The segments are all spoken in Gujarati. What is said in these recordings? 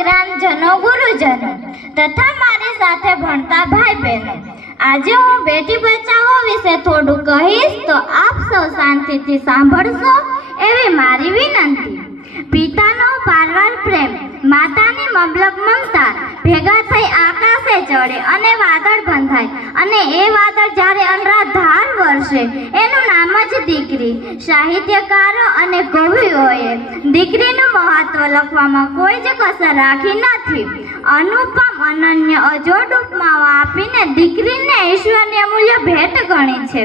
ગ્રામજનો, ગુરુજનો તથા મારી સાથે ભણતા ભાઈ બહેનો, આજે હું બેટી બચાવો વિશે થોડું કહીશ તો આપ સૌ શાંતિથી સાંભળશો એવી મારી વિનંતી. પિતાનો પારવાર પ્રેમ, માતાની મબલક મમતા ભેગા થઈ આકાશે ચડે અને વાદળ બંધાય, અને એ વાદળ જ્યારે અનરાધાર વરસે એનું નામ જ દીકરી. સાહિત્યકારો અને કવિઓએ દીકરીનું મહત્વ લખવામાં કોઈ જ કસર રાખી નથી. અનુપમ, અનન્ય, અજોડ ઉપમાઓ આપીને દીકરીને ઈશ્વરની અમૂલ્ય ભેટ ગણી છે.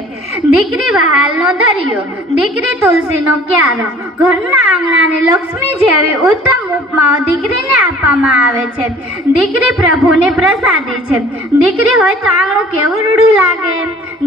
દીકરી વહાલનો દરિયો, દીકરી તુલસીનો ક્યારો, ઘરના આંગણાની લક્ષ્મી જેવી ઉત્તમ ઉપમાઓ દીકરીને આપવામાં આવે છે. દીકરી પ્રભુની પ્રસાદી છે. દીકરી હોય તો આંગણું કેવું રૂડું લાગે.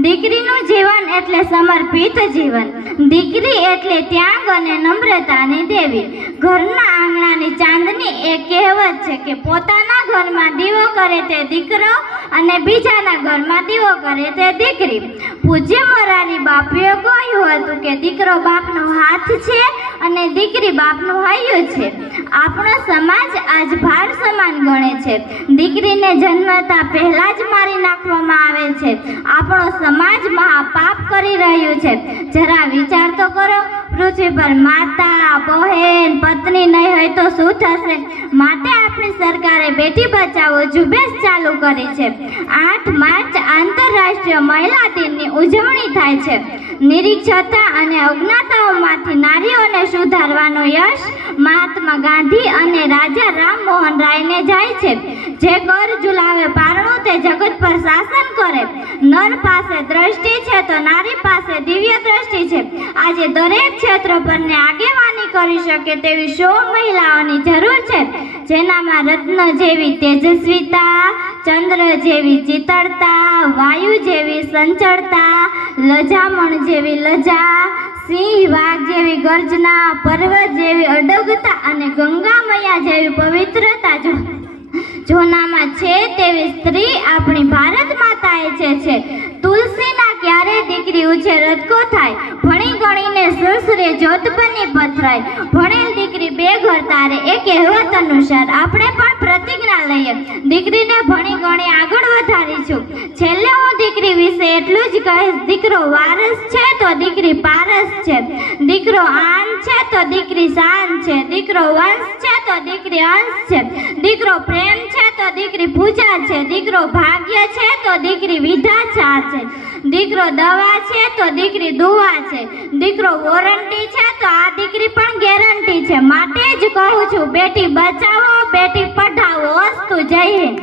દીકરીનું જીવન એટલે સમર્પિત જીવન. દીકરી એટલે ત્યાગ અને નમ્રતાની દેવી. ઘરના આંગણાની ચાંદની એ કહેવત છે કે પોતાના ઘરમાં દીવો કરે તે દીકરો અને બીજાના ઘરમાં દીવો કરે તે દીકરી. પૂજ્ય મોરારી બાપુએ કહ્યું હતું કે દીકરો બાપનો હાથ છે અને દીકરી બાપનું હૈયું છે. આપણો સમાજ આજ ભાર સમાન ગણે છે. દીકરીને જન્મતા પહેલા જ મારી નાખવામાં આવે છે. આપણો સમાજ મહાપાપ કરી રહ્યું છે. જરા વિચાર તો કરો, પૃથ્વી પર માતા, બહેન, પત્ની નહીં હોય તો શું થશે? માટે આપણી સરકારે બેટી બચાવો ઝુંબેશ ચાલુ કરી છે. 8 માર્ચ આંતરરાષ્ટ્રીય મહિલા દિનની ઉજવણી થાય છે. નિરીક્ષરતા અને અજ્ઞાતાઓમાંથી નારીઓને સુધારવાનો યશ મહાત્મા ગાંધી અને રાજા રામમોહન રાયને જાય છે. જે કર ઝુલાવે પારણું તે જગત પર શાસન કરે. નર પાસે દ્રષ્ટિ છે તો નારી પાસે દિવ્ય દ્રષ્ટિ છે. આજે દરેક ક્ષેત્ર પરને આગેવાની કરી શકે તેવી 100 મહિલાઓની જરૂર છે, જેનામાં રત્ન જેવી તેજસ્વીતા, ચંદ્ર જેવી ચિતળતા, વાયુ જેવી સંચળતા, લજામણ જેવી લજા, સિંહ વાઘ જેવી ગર્જના, પર્વત જેવી અડગતા અને ગંગા મૈયા જેવી પવિત્રતા જોનામાં છે તેવી સ્ત્રી આપણી ભારત માતાએ છે. તુલસીના ક્યારે દીકરી ઉછેર રજકો થાય, ભણી ગણીને સુરસુરે જોત બની પથરાય. ભણેલ દીકરી બે ઘર તારે એ કહેવત અનુસાર આપણે પણ પ્રતિજ્ઞા લઈએ. દીકરીને ભણી ગણી આગળ વધારીશું. છેલ્લે હું દીકરી વિશે એટલું જ કહીશ, દીકરો વારસ છે તો દીકરી પારસ છે. દીકરો આન છે તો દીકરી શાન છે. દીકરો વંશ છે તો દીકરી અંશ છે. દીકરો પ્રેમ છે તો દીકરી પૂજા છે. દીકરો ભાગ્ય છે તો દીકરી વિધાચા છે. દીકરો દવા છે તો દીકરી દુઆ છે. દીકરો વોરંટી છે તો આ દીકરી પણ ગેરંટી છે. માટે જ કહું છું, બેટી બચાવો, બેટી પઢાવો. અસ્તુ. જય હિન્દ.